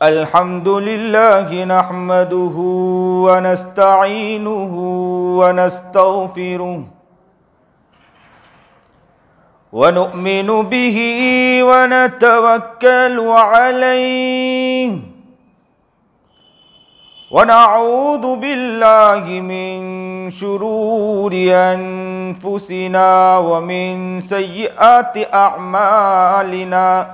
الحمد لله نحمده ونستعينه ونستغفره ونؤمن به ونتوكل عليه ونعوذ بالله من شرور أنفسنا ومن سيئات أعمالنا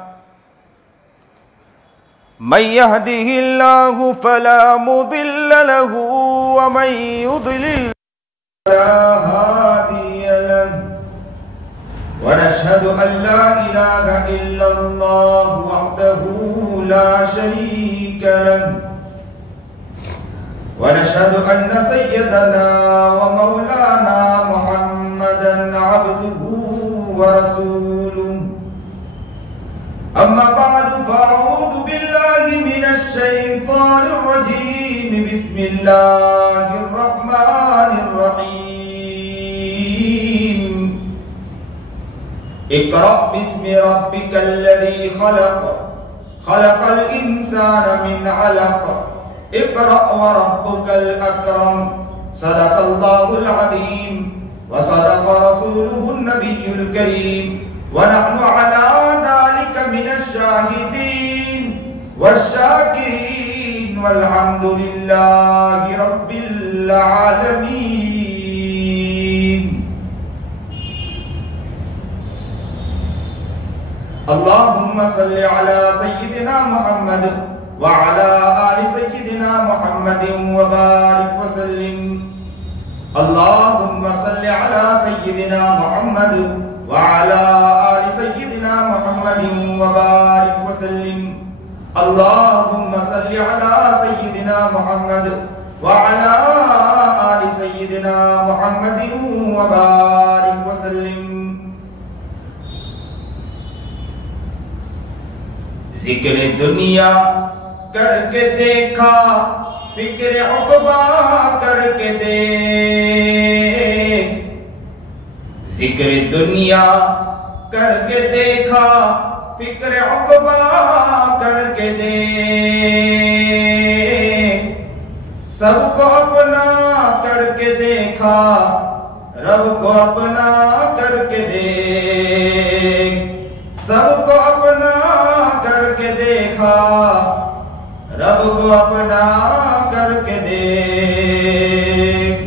من يهده الله فلا مضل له ومن يضلل فلا هادي له ونشهد أن لا إله إلا الله وحده لا شريك له ونشهد أن سيدنا ومولانا محمدا عبده ورسوله أما بعد فأعوذ بالله من الشيطان الرجيم بسم الله الرحمن الرحيم اقرأ باسم ربك الذي خلق الإنسان من علق اقرأ وربك الأكرم صدق الله العظيم وصدق رسوله النبي الكريم ونحن على ذلك من الشاهدين والشاكرين والحمد لله رب العالمين اللهم صل على سيدنا محمد وعلى آل سيدنا محمد وبارك وسلم اللهم صل على سيدنا محمد وعلى آل سيدنا محمد وبارك وسلم اللهم صل على سيدنا محمد وعلى آل سيدنا محمد وبارك وسلم ذکر دنیا کر کے دیکھا فکر عقبہ کر کے دیکھ ذکر دنیا کر کے دیکھا فکر عقبہ کر کے دیکھ سب کو اپنا کر کے دیکھا رب کو اپنا کر کے دیکھ سب کو اپنا کر کے دیکھا رب کو اپنا کر کے دیکھ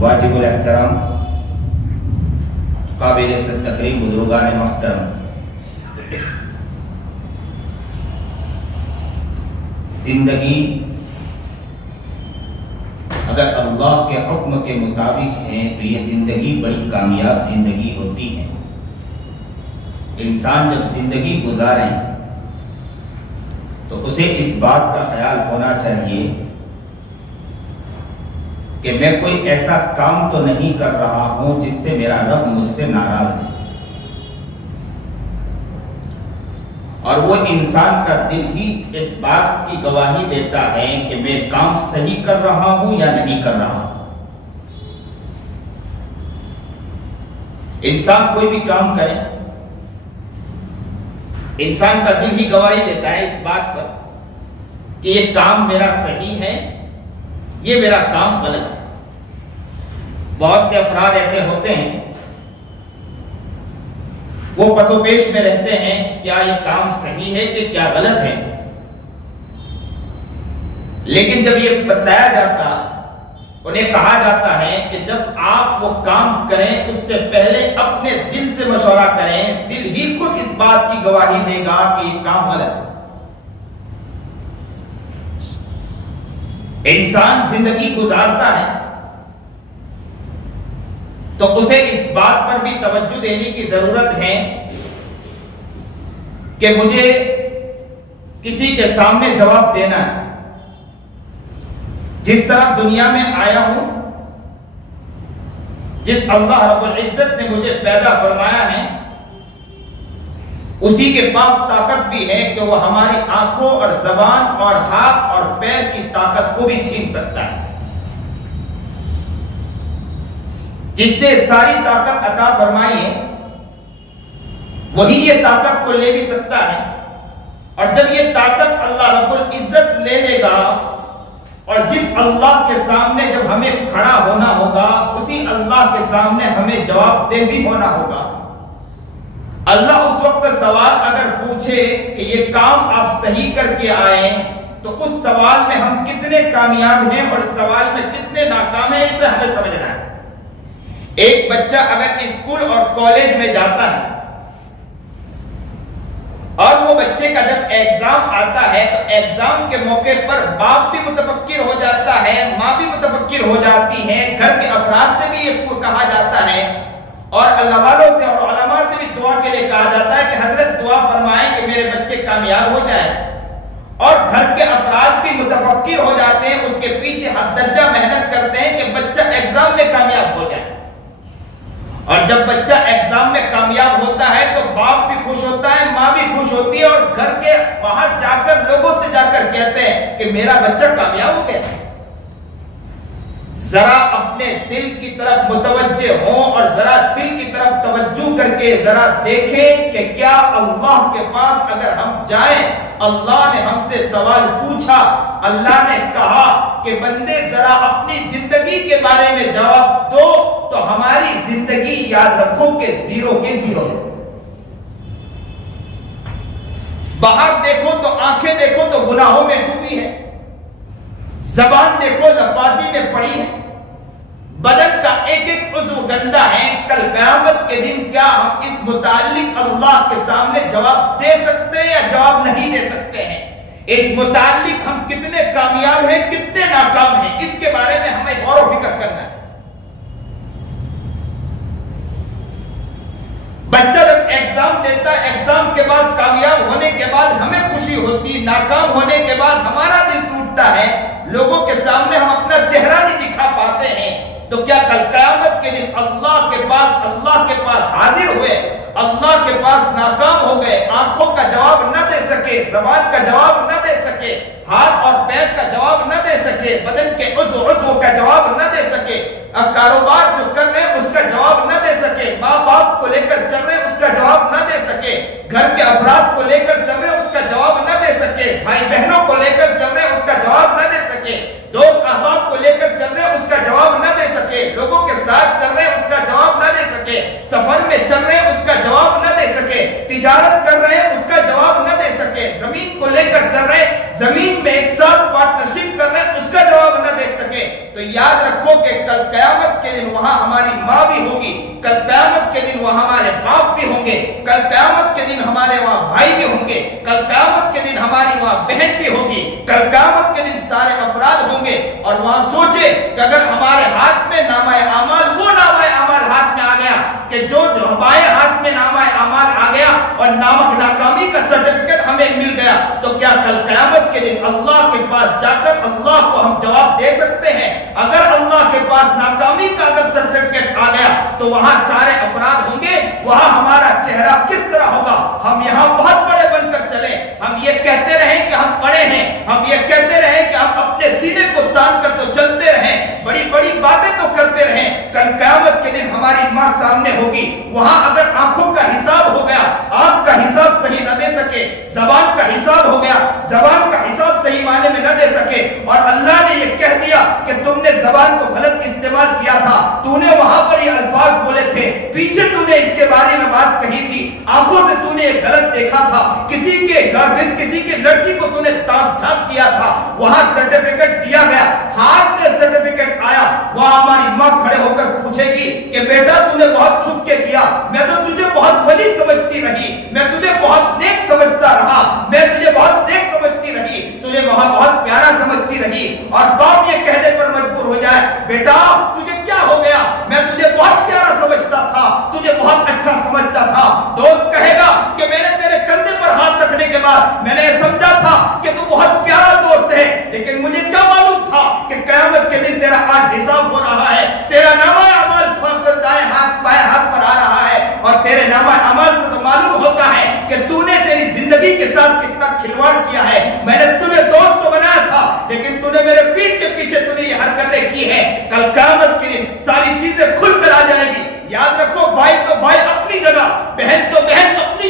واجب الاحترام قابل تکریم بزرگان محترم زندگی اگر اللہ کے حکم کے مطابق ہے تو یہ زندگی بڑی کامیاب زندگی ہوتی ہے انسان جب زندگی گزارے تو اسے اس بات کا خیال ہونا چاہیے کہ میں کوئی ایسا کام تو نہیں کر رہا ہوں جس سے میرا رب مجھ سے ناراض ہے اور وہ انسان کا دل ہی اس بات کی گواہی دیتا ہے کہ میں کام صحیح کر رہا ہوں یا نہیں کر رہا ہوں انسان کوئی بھی کام کرے انسان کا دل ہی گواہی دیتا ہے اس بات پر کہ یہ کام میرا صحیح ہے یہ میرا کام غلط ہے بہت سے افراد ایسے ہوتے ہیں وہ پس و پیش میں رہتے ہیں کیا یہ کام صحیح ہے کہ کیا غلط ہے لیکن جب یہ بتایا جاتا انہیں کہا جاتا ہے کہ جب آپ وہ کام کریں اس سے پہلے اپنے دل سے مشورہ کریں دل ہی خود اس بات کی گواہی دے گا کہ یہ کام غلط ہے انسان زندگی گزارتا ہے تو اسے اس بات پر بھی توجہ دینے کی ضرورت ہے کہ مجھے کسی کے سامنے جواب دینا ہے جس طرح دنیا میں آیا ہوں جس اللہ رب العزت نے مجھے پیدا فرمایا ہے اسی کے پاس طاقت بھی ہے کہ وہ ہماری آنکھوں اور زبان اور ہاتھ اور پیر کی طاقت کو بھی چھین سکتا ہے جس نے ساری طاقت عطا فرمائی ہے وہی یہ طاقت کو لے بھی سکتا ہے، اور جب یہ طاقت اللہ رب العزت لے لے گا، اور جس اللہ کے سامنے جب ہمیں کھڑا ہونا ہوگا اسی اللہ کے سامنے ہمیں جواب دہ بھی ہونا ہوگا۔ اللہ اس وقت سوال اگر پوچھے کہ یہ کام آپ صحیح کر کے آئے تو اس سوال میں ہم کتنے کامیاب ہیں اور اس سوال میں کتنے ناکام ہیں، اسے ہمیں سمجھنا ہے۔ ایک بچہ اگر اسکول اور کالج میں جاتا ہے اور وہ بچے کا جب ایگزام آتا ہے تو ایگزام کے موقع پر باپ بھی متفکر ہو جاتا ہے، ماں بھی متفکر ہو جاتی ہے، گھر کے افراد سے بھی یہ کہا جاتا ہے اور اللہ والوں سے اور علماء سے بھی دعا کے لیے کہا جاتا ہے کہ حضرت دعا فرمائیں کہ میرے بچے کامیاب ہو جائیں، اور گھر کے افراد بھی متفکر ہو جاتے ہیں، اس کے پیچھے حد درجہ محنت کرتے ہیں کہ بچہ ایگزام میں کامیاب ہو جائے۔ اور جب بچہ ایگزام میں کامیاب ہوتا ہے تو باپ بھی خوش ہوتا ہے، ماں بھی خوش ہوتی ہے، اور گھر کے باہر جا کر لوگوں سے جا کر کہتے ہیں کہ میرا بچہ کامیاب ہو گیا۔ ذرا اپنے دل کی طرف متوجہ ہوں اور ذرا دل کی طرف توجہ کر کے ذرا دیکھیں کہ کیا اللہ کے پاس اگر ہم جائیں، اللہ نے ہم سے سوال پوچھا، اللہ نے کہا کہ بندے ذرا اپنی زندگی کے بارے میں جواب دو، تو ہماری زندگی یاد رکھو کہ زیرو کے زیرو ہے۔ باہر دیکھو تو آنکھیں دیکھو تو گناہوں میں ڈوبی ہے، زبان دیکھو لفاظی میں پڑی ہے، بدن کا ایک ایک عضو گندا ہے۔ کل قیامت کے دن کیا ہم اس متعلق اللہ کے سامنے جواب دے سکتے ہیں یا جواب نہیں دے سکتے ہیں؟ اس متعلق ہم کتنے کامیاب ہیں، کتنے ناکام ہیں، اس کے بارے میں ہمیں غور و فکر کرنا ہے۔ بچہ جب ایگزام دیتا ہے، ایگزام کے بعد کامیاب ہونے کے بعد ہمیں خوشی ہوتی، ناکام ہونے کے بعد ہمارا دل ٹوٹتا ہے، لوگوں کے سامنے ہم اپنا چہرہ نہیں دکھا پاتے ہیں، تو کیا کل قیامت کے دن اللہ کے پاس حاضر ہوئے، اللہ کے پاس ناکام ہو گئے، آنکھوں کا جواب نہ دے سکے، زبان کا جواب نہ دے سکے، ہاتھ اور پیر کا جواب نہ دے سکے، بدن کے عضو کا جواب نہ دے سکے، اب کاروبار جو کر رہے ہیں اس کا جواب نہ دے سکے، ماں باپ کو لے کر چل رہے ہیں اس کا جواب نہ دے سکے، گھر کے افراد کو لے کر چل رہے ہیں اس کا جواب نہ دے سکے، بھائی بہنوں کو لے کر چل رہے ہیں اس کا جواب نہ دے سکے، دوست احباب کو لے کر چل رہے ہیں اس کا جواب نہ دے سکے، لوگوں کے ساتھ چل رہے ہیں اس کا جواب نہ دے سکے، سفر میں چل رہے ہیں اس کا جواب نہ دے سکے، تجارت کر رہے ہیں اس کا جواب نہ دے سکے، زمین کو لے کر چل رہے ہیں، زمین میں ایک ساتھ پارٹنرشپ کر رہے ہیں اس کا جواب نہ دے سکے، تو یاد رکھو کہ کل قیامت کے دن وہاں ہماری ماں بھی ہوگی، کل قیامت کے دن وہاں ہمارے باپ بھی ہوں گے، کل قیامت کے دن ہمارے وہاں بھائی بھی ہوں گے، کل قیامت کے دن ہماری وہاں بہن بھی ہوگی، کل قیامت کے دن سارے افراد ہوں گے، اور وہاں سوچے کہ اگر ہمارے ہاتھ میں نامہ اعمال، وہ نامہ اعمال ہاتھ میں آ گیا کہ جو بائیں ہاتھ میں نامہ اعمال آ گیا اور ناکامی کا سرٹیفکیٹ ہمیں مل گیا، تو کیا کل قیامت کے دن اللہ کے پاس جا کر اللہ کو ہم جواب دے سکتے ہیں؟ اگر اللہ کے پاس ناکامی کا اگر سرٹیفکیٹ آ گیا تو وہاں سارے افراد ہوں گے، وہاں ہمارا چہرہ کس طرح ہوگا؟ ہم یہاں بہت بڑے بن کر چلیں، ہم یہ کہتے رہیں کہ ہم بڑے ہیں، ہم یہ کہتے رہیں کہ ہم اپنے سینے کو تان کر تو چلتے رہیں، بڑی بڑی باتیں تو کرتے رہیں، کل قیامت کے دن ہماری ماں سامنے ہوگی، وہاں اگر آنکھوں کا حساب ہو گیا، آنکھ کا حساب صحیح نہ دے سکے، زبان کا حساب ہو گیا، زبان کا حساب صحیح معنی میں نہ دے سکے، اور اللہ نے یہ کہہ دیا کہ تم نے زبان کو غلط استعمال کیا تھا، تو نے وہاں پر یہ الفاظ بولے تھے، پیچھے تو نے اس کے بارے میں بات کہی تھی، آنکھوں سے تو نے یہ غلط دیکھا تھا، کسی کے لڑکی کو تو نے تاپ جھاپ کیا تھا، وہاں سرٹیفکیٹ دیا گیا، ہاتھ میں سرٹیفکیٹ آیا، وہاں ہماری ماں کھڑے ہو کر پوچھے گی کہ بیٹا تو نے بہت چھپ کے کیا، میں تو تجھے بہت ولی سمجھتی رہی، میں تجھے بہت نیک سمجھتا رہا، میں تجھے بہت نیک سمجھتی رہی، تجھے وہاں بہت پیارا سمجھتی رہی، اور باپ یہ کہنے پر مجبور ہو جائے بیٹا تجھے کیا ہو گیا، میں تجھے بہت پیارا سمجھتا تھا، تجھے بہت اچھا سمجھتا تھا، دوست کہے گا کہ میں نے تیرے کندھے پر ہاتھ رکھنے کے بعد میں نے سمجھا تھا کہ تو بہت پیارا دوست ہے، لیکن مجھے کیا معلوم تھا کہ قیامت کے دن تیرا آج حساب ہو رہا ہے، تیرا نامہ اعمال دائیں ہاتھ بائیں ہاتھ پر آ رہا ہے، اور تیرے نامہ اعمال سے تو معلوم ہوتا ہے کہ تو نے تیری زندگی کے ساتھ کتنا کھلواڑ کیا ہے، میں نے تجھے دوست تو بنایا تھا لیکن تو نے میرے پیٹ کے پیچھے تو نے یہ حرکتیں کی ہیں، کل قیامت کے دن ساری چیزیں کھل کر آ جائے گی۔ یاد رکھو بھائی تو بھائی اپنی جگہ، بہن تو بہن اپنی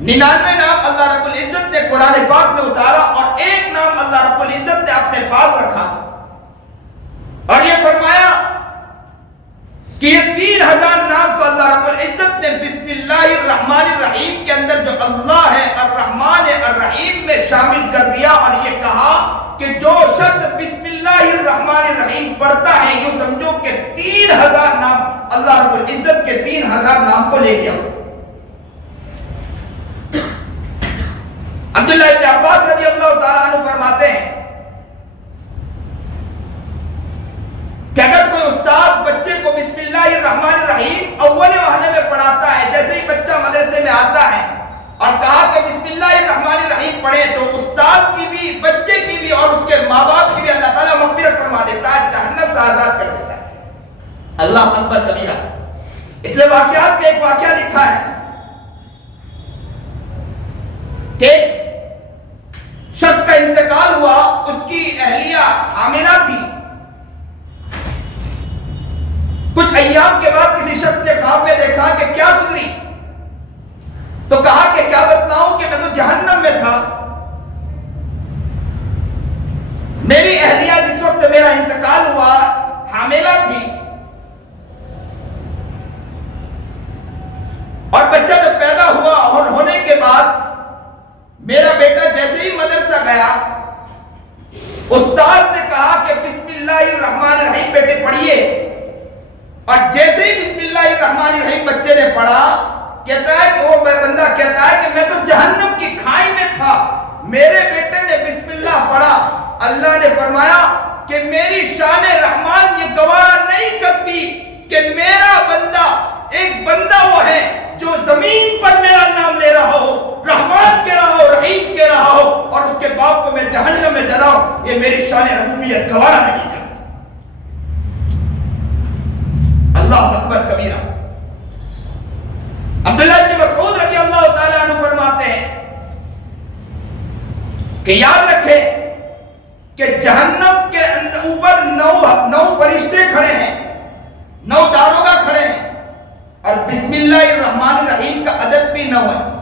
99 نام اللہ رب العزت نے قرآن پاک میں اتارا اور ایک نام اللہ رب العزت نے اپنے پاس رکھا اور یہ فرمایا کہ یہ 3000 نام کو اللہ رب العزت نے بسم اللہ الرحمن الرحیم کے اندر جو اللہ ہے الرحمن الرحیم میں شامل کر دیا اور یہ کہا کہ جو شخص بسم اللہ الرحمن الرحیم پڑھتا ہے یوں سمجھو کہ 3000 نام اللہ رب العزت کے 3000 نام کو لے گیا. عبداللہ ابن عباس رضی اللہ تعالیٰ عنہ فرماتے ہیں کہ اگر کوئی استاد بچے کو بسم اللہ الرحمن الرحیم اول مرحلے میں پڑھاتا ہے، جیسے ہی بچہ مدرسے میں آتا ہے اور کہا کہ بسم اللہ الرحمن الرحیم پڑھے، تو استاد کی بھی، بچے کی بھی اور اس کے ماں باپ کی بھی اللہ تعالیٰ مغفرت فرما دیتا ہے، جہنم سے آزاد کر دیتا ہے. اللہ اکبر کبیرہ. اس لیے واقعات میں ایک واقعہ لکھا ہے کہ شخص کا انتقال ہوا، اس کی اہلیہ حاملہ تھی. کچھ ایام کے بعد کسی شخص نے خواب میں دیکھا کہ کیا گزری، تو کہا کہ کیا بتلاؤں کہ میں تو جہنم میں تھا. میری اہلیہ جس وقت میرا انتقال ہوا حاملہ تھی اور بچہ جب پیدا ہوا اور ہونے کے بعد میرا بیٹا جیسے ہی مدرسہ گیا، استاد نے کہا کہ بسم اللہ الرحمن الرحیم بیٹے پڑھیے، اور جیسے ہی بسم اللہ الرحمن الرحیم بچے نے پڑھا، کہتا ہے کہ وہ بندہ کہتا ہے کہ میں تو جہنم کی کھائی میں تھا، میرے بیٹے نے بسم اللہ پڑھا. اللہ نے فرمایا کہ میری شان رحمان یہ گوارا نہیں کرتی کہ میرا بندہ، ایک بندہ وہ ہے جو زمین پر میرا نام لے رہا ہو، رحمان کہہ رہا ہو، رحیم کہہ رہا ہو، اور اس کے باپ کو میں جہنم میں جلاؤں، یہ میری شان ربوبیت گوارا نہیں کرتی. اللہ اکبر کبیرہ. عبداللہ بن مسعود رضی اللہ تعالیٰ عنہ فرماتے ہیں کہ یاد رکھیں کہ جہنم کے اوپر 9 فرشتے کھڑے ہیں، 9 داروغہ کھڑے ہیں، اور بسم اللہ الرحمن الرحیم کا عدد بھی 9 ہے.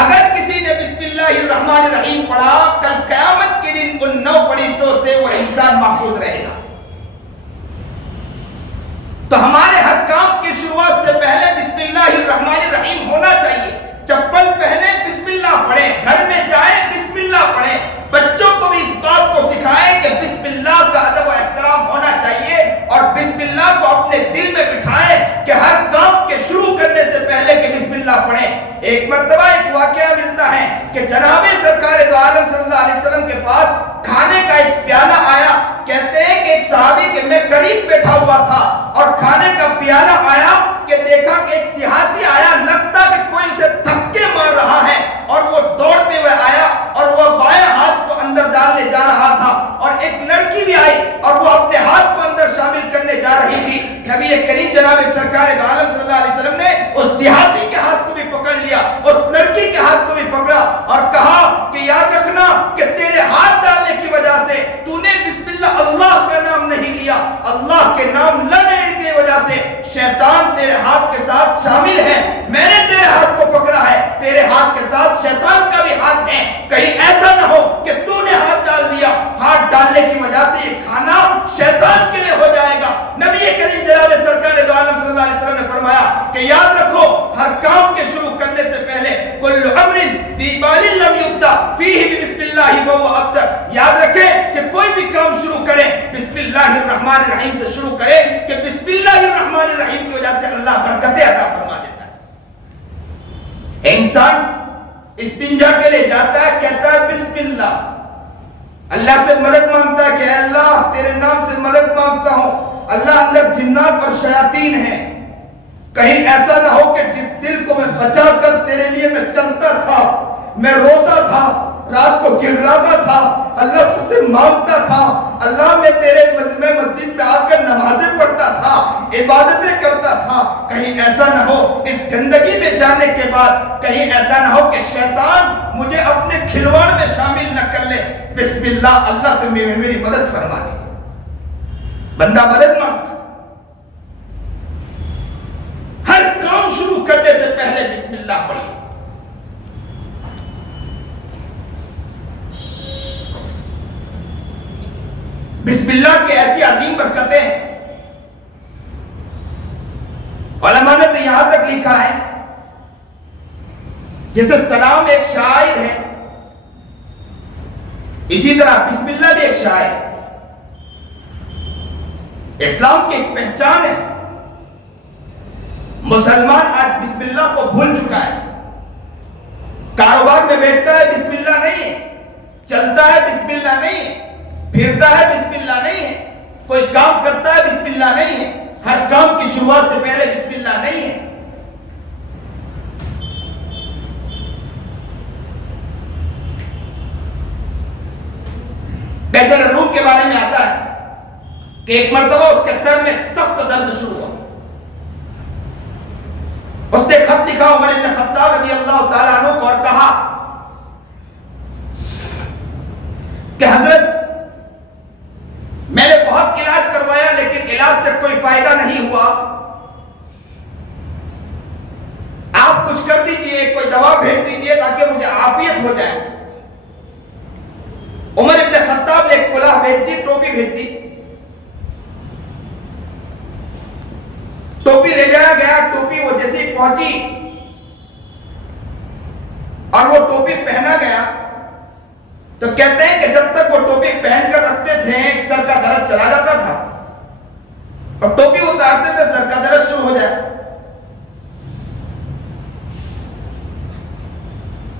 اگر کسی نے بسم اللہ الرحمن الرحیم پڑھا، کل قیامت کے دن ان 9 فرشتوں سے وہ انسان محفوظ رہے گا. تو ہمارے ہر کام کی شروعات سے پہلے بسم اللہ الرحمن الرحیم ہونا چاہیے. چپل پہنے بسم اللہ پڑھیں، گھر میں جائیں بسم اللہ پڑھیں. بچوں کو بھی اس بات کو سکھائیں کہ بسم اللہ کا ادب و احترام ہونا چاہیے، اور بسم اللہ کو اپنے دل میں بٹھائیں کہ ہر کام کے شروع کرنے سے پہلے کہ بسم اللہ پڑھیں. ایک مرتبہ ایک واقعہ ملتا ہے کہ جناب سرکار دو عالم صلی اللہ علیہ وسلم کے پاس کھانے کا ایک پیالہ آیا. کہتے ہیں کہ ایک صحابی کے میں قریب بیٹھا ہوا تھا اور کھانے کا پیالہ آیا کہ دیکھا کہ ایک دیہاتی آیا، لگتا کہ کوئی اسے دھکے مار رہا ہے، اور وہ دوڑتے ہوئے آیا اور وہ بائیں ہاتھ کو اندر ڈالنے جا رہا تھا، اور ایک لڑکی بھی آئی اور وہ اپنے ہاتھ کو اندر شامل کرنے جا رہی تھی. نبی کریم جناب سرکار دو عالم صلی اللہ علیہ وسلم نے اس دیہاتی کے ہاتھ کو بھی پکڑ لیا، اس لڑکی کے ہاتھ کو بھی پکڑا اور کہا کہ یاد رکھنا کہ تیرے ہاتھ ڈالنے کی وجہ سے تو نے بسم اللہ کا نام نہیں لیا، اللہ کے نام لینے کی وجہ سے شیطان تیرے ہاتھ کے ساتھ شامل ہے. میں نے تیرے ہاتھ کو پکڑا ہے، تیرے ہاتھ کے ساتھ شیطان کا بھی ہاتھ ہے. کہیں ایسا نہ ہو کہ تو نے ہاتھ ڈال دیا، ہاتھ ڈالنے کی وجہ سے یہ کھانا شیطان کے لیے ہو جائے گا. نبی کریم جناب سرکار دو عالم صلی اللہ علیہ وسلم نے فرمایا کہ یاد رکھو ہر کام کے شروع کرنے سے پہلے کل امر ذی بال لم یبدا فیہ بسم اللہ فهو ابتر. یاد رکھیں کہ کوئی بھی کام شروع کریں بسم اللہ الرحمن الرحیم سے شروع کریں کہ بسم اللہ الرحمن الرحیم کی وجہ سے اللہ برکتیں عطا فرما دیتا ہے. انسان استنجا کے لیے جاتا ہے، کہتا ہے بسم اللہ، اللہ سے مدد مانگتا ہے کہ اے اللہ تیرے نام سے مدد مانگتا ہوں. اللہ اندر جنات اور شیاطین ہیں، کہیں ایسا نہ ہو کہ جس دل کو میں بچا کر تیرے لیے میں چلتا تھا، میں روتا تھا، رات کو گڑگڑاتا تھا، اللہ تجھ سے مانگتا تھا، اللہ میں تیرے مسجد میں آ کر نمازیں پڑھتا تھا، عبادتیں کرتا تھا، کہیں ایسا نہ ہو اس گندگی میں جانے کے بعد کہیں ایسا نہ ہو کہ شیطان مجھے اپنے کھلواڑ میں شامل نہ کر لے. بسم اللہ، اللہ تم میری مدد فرما دے. بندہ مدد مانگتا. شروع کرنے سے پہلے بسم اللہ پڑھیے. بسم اللہ کی ایسی عظیم برکتیں ہیں. علماء نے تو یہاں تک لکھا ہے جیسے سلام ایک شاعر ہے، اسی طرح بسم اللہ بھی ایک شاعر ہے. اسلام کی ایک پہچان ہے. مسلمان آج بسم اللہ کو بھول چکا ہے. کاروبار میں بیٹھتا ہے بسم اللہ نہیں ہے، چلتا ہے بسم اللہ نہیں ہے، پھرتا ہے بسم اللہ نہیں ہے، کوئی کام کرتا ہے بسم اللہ نہیں ہے، ہر کام کی شروعات سے پہلے بسم اللہ نہیں ہے. قیصر روم کے بارے میں آتا ہے کہ ایک مرتبہ اس کے سر میں سخت درد شروع ہوا. اس نے خط لکھا عمر بن خطاب رضی اللہ تعالیٰ عنہ کو اور کہا کہ حضرت میں نے بہت علاج کروایا لیکن علاج سے کوئی فائدہ نہیں ہوا، آپ کچھ کر دیجئے، کوئی دوا بھیج دیجئے تاکہ مجھے عافیت ہو جائے. عمر ابن خطاب نے ایک کلاه بھیج دی، ٹوپی بھیج دی. ٹوپی لے جایا گیا. ٹوپی وہ جیسے ہی پہنچی اور وہ ٹوپی پہنا گیا تو کہتے ہیں کہ جب تک وہ ٹوپی پہن کر رکھتے تھے ایک سر کا درد چلا جاتا تھا، اور ٹوپی اتارتے تھے سر کا درد شروع ہو جائے.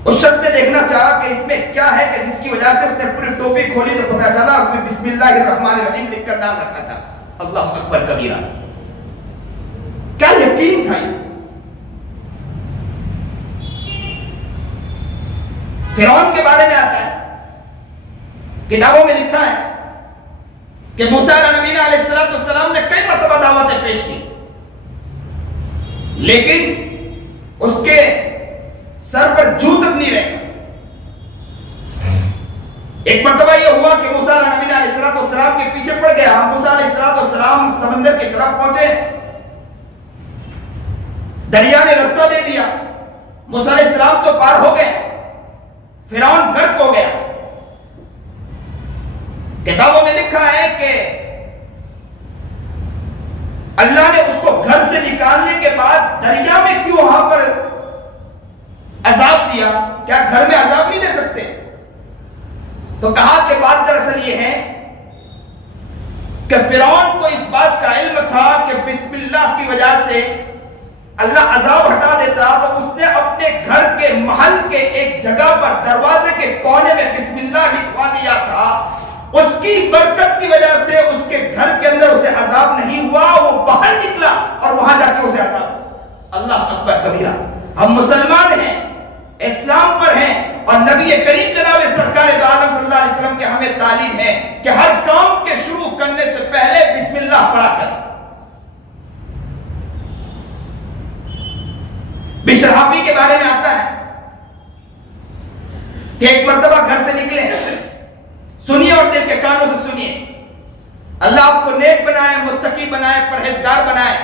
اس شخص نے دیکھنا چاہا کہ اس میں کیا ہے کہ جس کی وجہ سے اس نے پوری ٹوپی کھولی تو پتہ چلا اس میں بسم اللہ الرحمن الرحیم لکھ کر نام رکھا تھا. اللہ اکبر کبیرہ. کیا یقین تھا یہ. فرعون کے بارے میں آتا ہے، کتابوں میں لکھا ہے کہ موسیٰ نبی علیہ السلام نے کئی مرتبہ دعوتیں پیش کی لیکن اس کے سر پر جوت نہیں رہے. ایک مرتبہ یہ ہوا کہ موسیٰ نبی علیہ السلام کے پیچھے پڑ گیا. موسیٰ علیہ السلام سمندر کی طرف پہنچے، دریا نے رستہ دے دیا. موسیٰ علیہ السلام تو پار ہو گئے، فرعون غرق ہو گیا. کتابوں میں لکھا ہے کہ اللہ نے اس کو گھر سے نکالنے کے بعد دریا میں کیوں وہاں پر عذاب دیا؟ کیا گھر میں عذاب نہیں دے سکتے؟ تو کہا کہ بات دراصل یہ ہے کہ فرعون کو اس بات کا علم تھا کہ بسم اللہ کی وجہ سے اللہ عذاب ہٹا دیتا، تو اس نے اپنے گھر کے محل کے ایک جگہ پر دروازے کے کونے میں بسم اللہ لکھوا دیا تھا. اس کی برکت کی وجہ سے اس کے گھر کے اندر اسے عذاب نہیں ہوا، وہ باہر نکلا اور وہاں جا کے اسے عذاب. اللہ اکبر کبیرہ. ہم مسلمان ہیں، اسلام پر ہیں، اور نبی کریم جناب سرکار دو عالم صلی اللہ علیہ وسلم کے ہمیں تعلیم ہے کہ ہر کام کے شروع کرنے سے پہلے بسم اللہ پڑھا کریں. بشر حافی کے بارے میں آتا ہے کہ ایک مرتبہ گھر سے نکلے. سنیے اور دل کے کانوں سے سنیے. اللہ آپ کو نیک بنائے، متقی بنائے، پرہیزگار بنائے،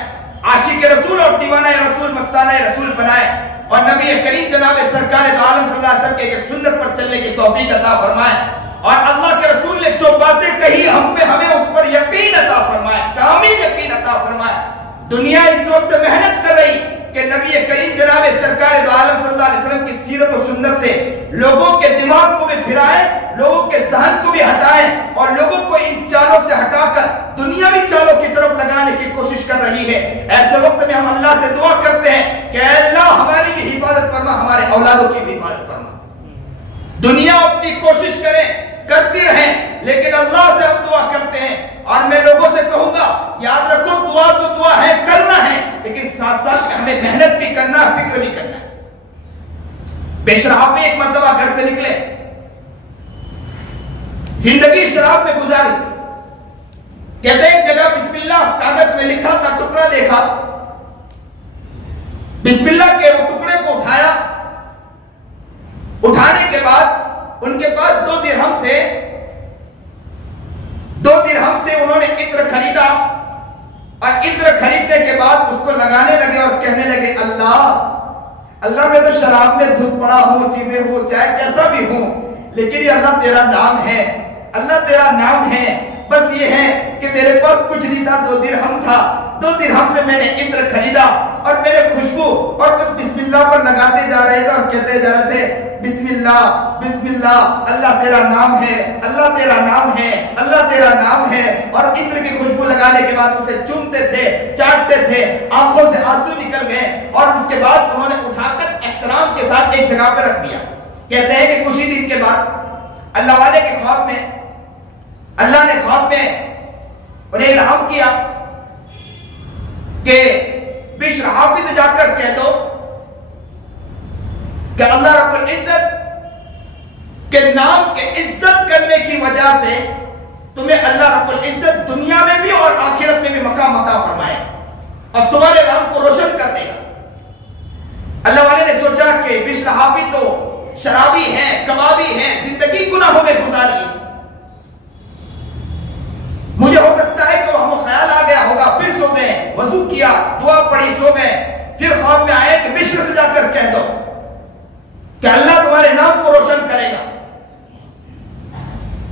عاشق رسول اور دیوانہ رسول، مستانہ رسول بنائے، اور نبی کریم جناب سرکار دو عالم صلی اللہ علیہ وسلم کے سنت پر چلنے کی توفیق عطا فرمائے. اور اللہ کے رسول نے جو باتیں کہی ہمیں اس پر یقین عطا فرمائے، کامل یقین عطا فرمائے. دنیا اس وقت محنت کر رہی کہ نبی کریم جناب سرکار دو عالم صلی اللہ علیہ وسلم کی سیرت و سنت سے لوگوں کے دماغ کو بھی پھرائیں، لوگوں کے ذہن کو بھی ہٹائیں، اور لوگوں کو ان چالوں سے ہٹا کر دنیاوی چالوں کی طرف لگانے کی کوشش کر رہی ہے. ایسے وقت میں ہم اللہ سے دعا کرتے ہیں کہ اے اللہ ہماری بھی حفاظت فرما، ہمارے اولادوں کی بھی حفاظت فرما. دنیا اپنی کوشش کرے، کرتی رہیں، لیکن اللہ سے ہم دعا کرتے ہیں. اور میں لوگوں سے کہوں گا یاد رکھو دعا تو دعا ہے، کرنا ہے، لیکن ساتھ ساتھ ہمیں محنت بھی کرنا ہے، فکر بھی کرنا ہے. بشر حافی ایک مرتبہ گھر سے نکلے، زندگی شراب میں گزاری. کہتے ہیں ایک جگہ بسم اللہ کاغذ میں لکھا تھا، ٹکڑا دیکھا، بسم اللہ کے وہ ٹکڑے کو اٹھایا. اٹھانے کے بعد ان کے پاس 2 درہم تھے. 2 درہم سے انہوں نے عطر خریدا، اور عطر خریدنے کے بعد اس کو لگانے لگے اور کہنے لگے اللہ میں تو شراب میں دھت پڑا ہوں، چیزیں ہوں، چاہے کیسا بھی ہوں، لیکن یہ اللہ تیرا نام ہے، اللہ تیرا نام ہے۔ بس یہ ہے کہ میرے پاس کچھ نہیں تھا، 2 درہم تھا، 2 درہم سے میں نے عطر خریدا اور میں نے خوشبو اور اس بسم اللہ پر لگاتے جا رہے تھے اور کہتے جا رہے تھے بسم اللہ بسم اللہ، اللہ تیرا نام ہے، اللہ تیرا نام ہے، اللہ تیرا نام ہے، اور عطر کی خوشبو لگانے کے بعد اسے چومتے تھے، چاٹتے تھے، آنکھوں سے آنسو نکل گئے، اور اس کے بعد انہوں نے اٹھا کر احترام کے ساتھ ایک جگہ پہ رکھ دیا۔ کہتے ہیں کہ کچھ ہی دن کے بعد اللہ والے کے خواب میں اللہ نے خواب میں انہیں الہام کیا کہ بشر حافظ سے جا کر کہہ دو کہ اللہ رب العزت کے نام کے عزت کرنے کی وجہ سے تمہیں اللہ رب العزت دنیا میں بھی اور آخرت میں بھی مقام عطا فرمائے اور تمہارے نام کو روشن کر دے گا۔ اللہ والے نے سوچا کہ بشر حافظ تو شرابی ہیں، کبابی ہیں، زندگی گناہوں میں گزاری، مجھے ہو سکتا ہے کہ وہ خیال آ گیا ہوگا، پھر سو گئے، وضو کیا، دعا پڑھی، سو گئے، پھر خواب میں آئے کہ بشر سے جا کر کہہ دو کہ اللہ تمہارے نام کو روشن کرے گا۔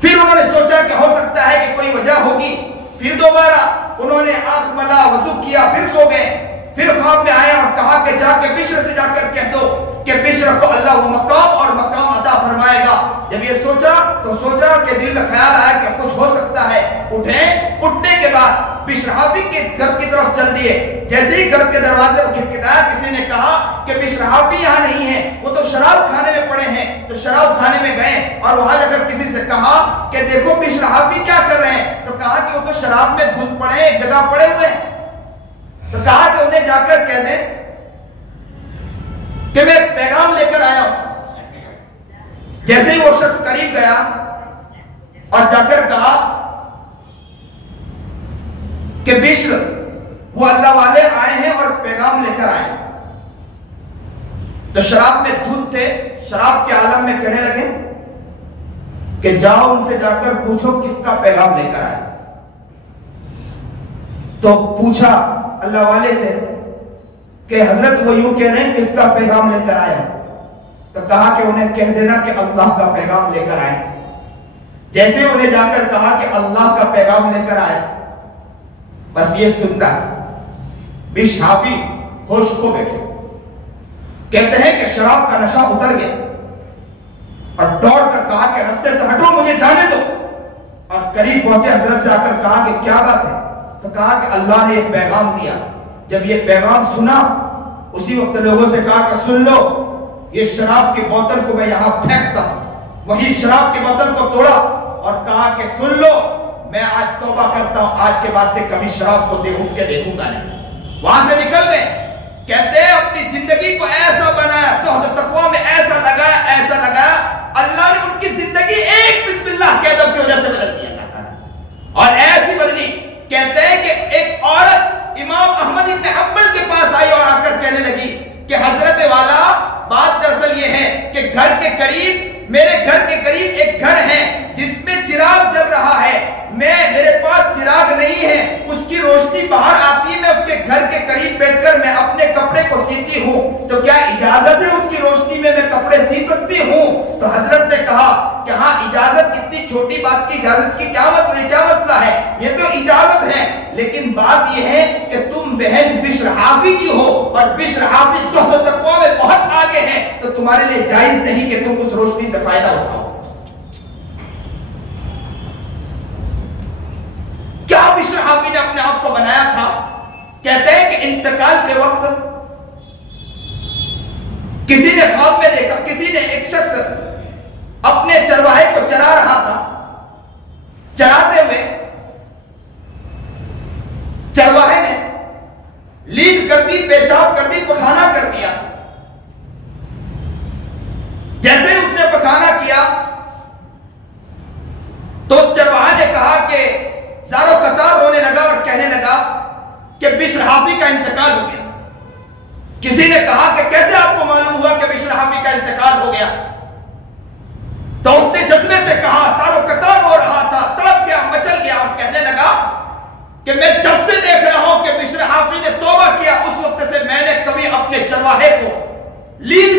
پھر انہوں نے سوچا کہ ہو سکتا ہے کہ کوئی وجہ ہوگی، پھر دوبارہ انہوں نے آنکھ ملا، وضو کیا، پھر سو گئے، پھر خواب میں آئے اور کہا کہ جا کے بشر سے جا کر کہہ دو کہ بشر کو اللہ وہ مقام اور مقام عطا فرمائے گا۔ جب یہ سوچا تو سوچا کہ دل میں خیال آیا کہ کچھ ہو سکتا ہے، اٹھنے کے بعد بشر حافظ کے گھر کی طرف چل دیے۔ جیسے ہی گھر کے دروازے کو کھٹکھٹایا، کسی نے کہا کہ بشر حافظ یہاں نہیں ہے، وہ تو شراب کھانے میں پڑے ہیں، تو شراب کھانے میں گئے اور وہاں جا کر کسی سے کہا کہ دیکھو بشر حافظ کیا کر رہے ہیں، تو کہا کہ وہ تو شراب میں دھت پڑے ہیں، ایک جگہ پڑے ہوئے ہیں، تو کہا کہ انہیں جا کر کہہ دیں کہ میں پیغام لے کر آیا ہوں۔ جیسے ہی وہ شخص قریب گیا اور جا کر کہا کہ بشر وہ اللہ والے آئے ہیں اور پیغام لے کر آئے، تو شراب میں دھت تھے، شراب کے عالم میں کہنے لگے کہ جاؤ ان سے جا کر پوچھو کس کا پیغام لے کر آئے۔ تو پوچھا اللہ والے سے کہ حضرت وہ یوں کہہ رہے ہیں کس کا پیغام لے کر آیا، تو کہا کہ انہیں کہہ دینا کہ اللہ کا پیغام لے کر آئے۔ جیسے انہیں جا کر کہا کہ اللہ کا پیغام لے کر آئے، بس یہ سنتا بشر حافظ ہوش کھو بیٹھے۔ کہتے ہیں کہ شراب کا نشہ اتر گیا اور دوڑ کر کہا کہ رستے سے ہٹو، مجھے جانے دو، اور قریب پہنچے، حضرت سے آ کر کہا کہ کیا بات ہے، تو کہا کہ اللہ نے ایک پیغام دیا۔ جب یہ پیغام سنا اسی وقت لوگوں سے کہا کہ سن لو، یہ شراب کی بوتل کو میں یہاں پھینکتا ہوں۔ وہی شراب کی بوتل کو توڑا اور کہا کہ سن لو، میں آج توبہ کرتا ہوں، آج کے بعد سے کبھی شراب کو دیکھوں گا نہیں۔ وہاں سے نکل گئے۔ کہتے ہیں اپنی زندگی کو ایسا بنایا، صحبت و تقویٰ میں ایسا لگایا، اللہ نے ان کی زندگی ایک بسم اللہ کہہ دو کی وجہ سے بدل دیا اللہ تعالیٰ، اور ایسی بدلی۔ کہتے ہیں کہ ایک عورت امام احمد ابن حنبل کے پاس آئی اور آ کر کہنے لگی کہ حضرت والا، بات دراصل یہ ہے کہ میرے گھر کے قریب ایک گھر ہے جس میں چراغ جل رہا ہے، میرے پاس چراغ نہیں ہے، اس کی روشنی باہر آتی ہے، میں اس کے گھر کے قریب بیٹھ کر میں اپنے کپڑے کو سیتی ہوں، تو کیا اجازت ہے اس کی روشنی میں کپڑے سی سکتی ہوں؟ تو حضرت نے کہا کہ ہاں اجازت، اتنی چھوٹی بات کی اجازت کی کیا مسئلہ ہے، یہ تو اجازت ہے، لیکن بات یہ ہے کہ تم بہن بشر حافظ کی ہو اور بشر حافظ صحبت و تقویٰ میں بہت آگے ہیں، تو تمہارے لیے جائز نہیں کہ تم اس روشنی سے فائدہ اٹھاؤ۔ کیا بشر حافظ نے اپنے آپ کو بنایا تھا؟ کہتے ہیں کہ انتقال کے وقت کسی نے خواب میں دیکھا، کسی نے ایک شخص اپنے چرواہے کو چرا رہا تھا، چراتے ہوئے چرواہے نے لید کر دی، پیشاب کر دی، پخانہ کر دیا۔ جیسے اس نے پخانہ کیا تو اس چرواہے نے کہا کہ زارو قطار رونے لگا اور کہنے لگا کہ بشر حافظ کا انتقال ہو گیا۔ کسی نے کہا کہ کیسے آپ کو معلوم ہوا کہ بشر حافظ کا انتقال ہو گیا؟ تو اس نے جذبے سے کہا، زارو قطار رو رہا تھا، تڑپ گیا، مچل گیا اور کہنے لگا کہ میں جب سے دیکھ رہا ہوں کہ بشر حافظ نے توبہ کیا، اس وقت سے میں نے کبھی اپنے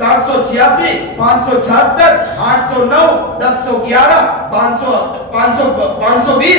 786 576 809 1011 520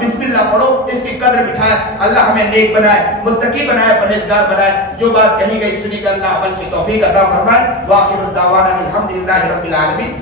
بسم اللہ پڑھو، اس کی قدر بٹھائے۔ اللہ ہمیں نیک بنائے، متقی بنائے، پرہیزگار بنائے۔ جو بات کہی گئی سنی کر اللہ عمل کی توفیق عطا فرمائے۔ واخر الدعوانا الحمدللہ رب العالمین۔